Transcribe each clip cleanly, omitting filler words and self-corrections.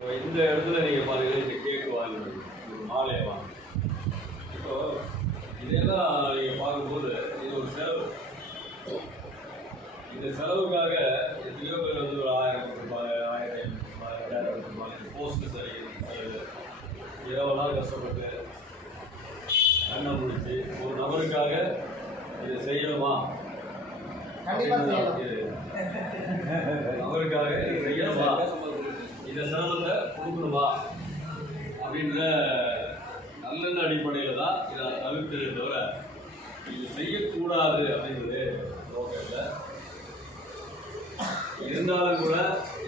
இந்த இடத்துல நீங்கள் பாருங்கள், இந்த கேக்கு வாங்கினது ஒரு மாலையை வாங்க. இப்போ இதெல்லாம் நீங்கள் பார்க்கும்போது இது ஒரு செலவு. இந்த செலவுக்காக எத்தனையோ பேர் வந்து ஒரு 1000 ரூபாய் 1000 ரூபாய் போஸ்ட்டு சரி இரவு நாள் கஷ்டப்பட்டு கண்ணை முடிச்சு ஒரு நபருக்காக இதை செய்யணுமா, நபருக்காக இதை செய்யணுமா, இந்த செலவத்தை கொடுக்கணுமா அப்படின்ற நல்லெண்ண அடிப்படையில் தான் இதை நான் தவிர்த்ததே தவிர இது செய்யக்கூடாது அப்படின்றது நோக்கத்தில். இருந்தாலும் கூட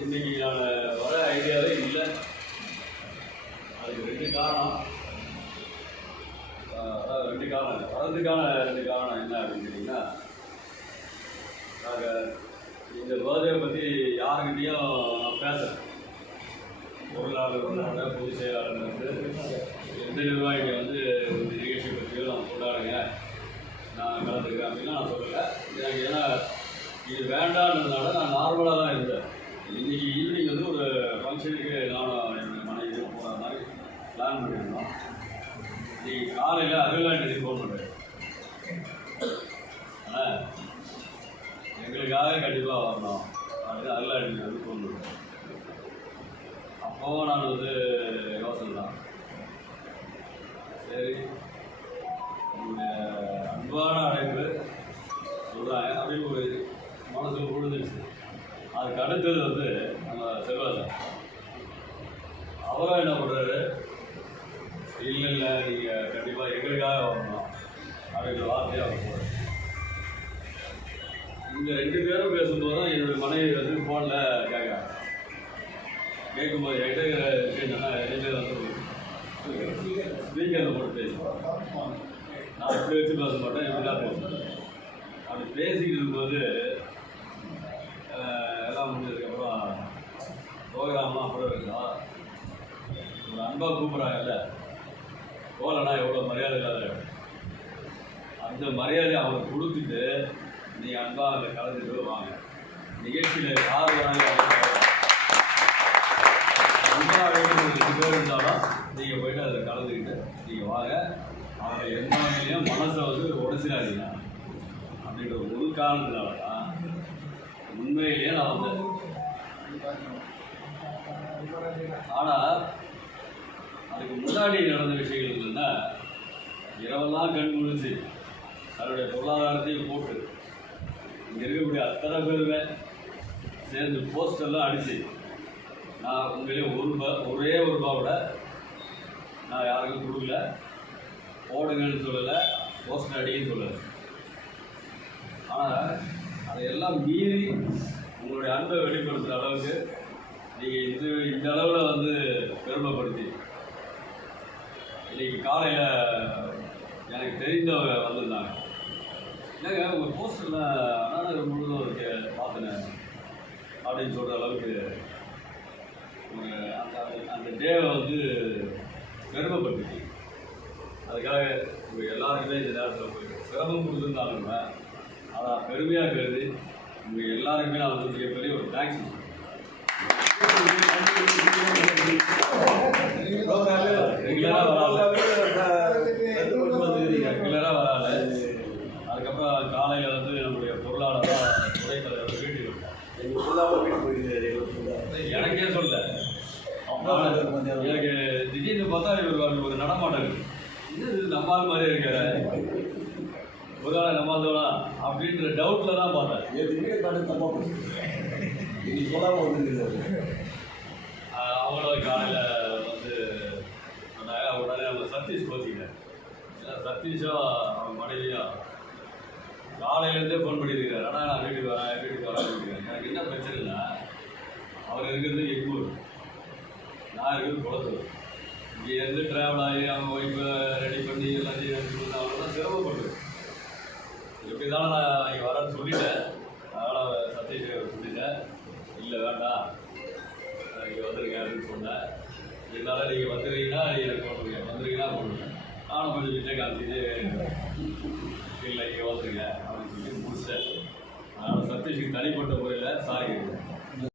இன்னைக்கு நான் வர ஐடியாவே இல்லை. அதுக்கு ரெண்டு காரணம் வரதுக்கான ரெண்டு காரணம் என்ன அப்படின்னு கேட்டிங்கன்னா, நாங்கள் இந்த பர்த்டே பற்றி யாருக்கிட்டையும் நான் பேசுகிறேன். பொருளாளர் பொதுச் செயலாளர் வந்து எந்த நிர்வாகிகள் வந்து இந்த நிகழ்ச்சி பற்றியும் நான் கொண்டாடுங்க, நான் கலந்துருக்கேன் அப்படின்னா நான் சொல்லலை. எனக்கு ஏன்னா இது வேண்டான்றதுனால நான் நார்மலாக தான் இருந்தேன். இன்றைக்கி ஈவினிங் வந்து ஒரு ஃபங்க்ஷனுக்கு நானும் என்னுடைய மனைவியும் போகிற மாதிரி பிளான் பண்ணியிருந்தோம். இன்றைக்கி காலையில் அகிலாண்டி ஃபோன் பண்ணுறேன். ஆனால் எங்களுக்காக கண்டிப்பாக வரணும் அப்படின்னு அகிலாண்டி வந்து ஃபோன் பண்ணுறேன். அப்போவும் நான் வந்து யோசனை தான், சரி உங்களுடைய அன்பான அழைப்பு சொல்கிறாங்க அப்படின்னு ஒரு மனசுக்கு விழுந்துருச்சு. அதுக்கு அடுத்தது வந்து நம்ம செல்வாசன் அவரும் என்ன பண்ணுறாரு, இல்லை நீங்கள் கண்டிப்பாக எங்களுக்காக வரணும் அப்படின்ற வார்த்தையாக அவர் போகிறார். இந்த ரெண்டு பேரும் பேசும்போது தான் என்னுடைய மனைவி வந்து ஃபோனில் கேட்குறாங்க. கேட்கும்போது என்கிட்ட என்னன்னா ரெண்டு பேர் வந்து ஸ்பீக்கரில் போட்டு பேசுவோம். நான் இப்படி வச்சு பேச மாட்டேன், இப்படி தான் பேசுவேன். அப்படி பேசிக்கிட்டு இருக்கும்போது எல்லாம் முடிஞ்சதுக்கப்புறம் ப்ரோக்ராம்லாம் அப்புறம் இருந்தால் ஒரு அன்பாக கூப்பிட்றாங்கல்ல, போகலன்னா எவ்வளோ மரியாதை இல்லாத அந்த மரியாதையை அவங்களுக்கு கொடுத்துட்டு நீங்கள் அன்பாக அதை கலந்துட்டு வாங்க. நிகழ்ச்சியில் யார் வராங்க அன்பாக 2 பேர் இருந்தாலும் நீங்கள் போய்ட்டு அதில் கலந்துக்கிட்டு நீங்கள் வாங்க. அவங்க எந்த வகையிலையும் மனசை வந்து உடச்சிடாதீங்க அப்படின்ற ஒரு காரணத்தினால தான் உண்மையிலேயே நான் வந்தேன். ஆனால் அதுக்கு முன்னாடி நடந்த விஷயங்கள் இல்லைன்னா, இரவெல்லாம் கண் முழிச்சு அதனுடைய பொருளாதாரத்தையும் போட்டு இங்கே இருக்கக்கூடிய அத்தனை பேருமே சேர்ந்து போஸ்டர்லாம் அடித்து, நான் உண்மையிலே ஒரே ஒரு ரூபா கூட நான் யாருக்கும் கொடுக்கல, போடுங்கன்னு சொல்லலை, போஸ்டர் அடின்னு சொல்லலை. ஆனால் அதையெல்லாம் மீறி உங்களுடைய அன்பை வெளிப்படுத்துகிற அளவுக்கு நீங்கள் இந்த அளவில் வந்து பெருமைப்படுத்தி இன்றைக்கி காலையில் எனக்கு தெரிந்தவங்க வந்திருந்தாங்க. இல்லைங்க உங்கள் போஸ்டரில் அண்ணாநகர் முழுவதும் இருக்கு பார்த்துனேன் அப்படின்னு சொல்கிற அளவுக்கு அந்த டேவை வந்து பெருமைப்படுத்தி அதுக்காக உங்கள் எல்லாருக்குமே இந்த நேரத்தில் போய் சிரமம் கொடுத்துருந்தாலும் ஆனால் பெருமையாக கருதி உங்கள் எல்லாருக்குமே நான் வந்து மிகப்பெரிய ஒரு தேங்க்ஸ். ரெகுலராக வராது. அதுக்கப்புறம் காலையில் வந்து நம்முடைய பொருளாளராக துறைத்தலைவர் வீட்டுக்கு எனக்கே சொல்ல, எனக்கு திடீர்னு பார்த்தா இவர் ஒரு நடமாட்டம் இருக்கு, இது நம்மால் மாதிரி இருக்கிற ஒரு ஆளை நம்மாதோடா அப்படின்ற டவுட்டில் தான் பார்த்தேன். அவங்களும் காலையில் வந்து சொன்னாங்க. உடனே அவங்க சதீஷ் கோச்சிக்கிட்டேன். ஏன்னா சதீஷும் அவங்க மனைவியும் காலையிலேருந்தே ஃபோன் பண்ணியிருக்காரு. ஆனால் நான் வீட்டுக்கு வரேன் இருக்கேன். எனக்கு என்ன பிரச்சனைனா, அவர் இருக்கிறது எங்கூர், நான் இருக்கிறது குளத்தூர். இங்கேருந்து ட்ராவல் ஆகி அவங்க ஒய்ஃபை ரெடி பண்ணி எல்லாத்தையும் எடுத்து அவங்களாம் சிரமப்பட்டு எப்படி தானே நான் இங்கே வரேன்னு சொல்லிட்டேன். அதனால் சதீஷ் சொல்லிட்டேன், இல்லை வேண்டாம் இங்கே வந்துருங்க அப்படின்னு சொன்னேன். இருந்தாலும் நீங்கள் வந்துடுறீங்கன்னா எனக்கு போட்டுருங்க, வந்துடுறீங்கன்னா போட்டுருங்க. நானும் கொஞ்சம் விஜய் காமிச்சிட்டு இல்லை இங்கே வந்துருங்க அப்படின்னு சொல்லி முடிச்சிட்டேன். அதனால் சதீஷுக்கு தனிப்பட்ட முறையில் சாரி கேட்குறேன்.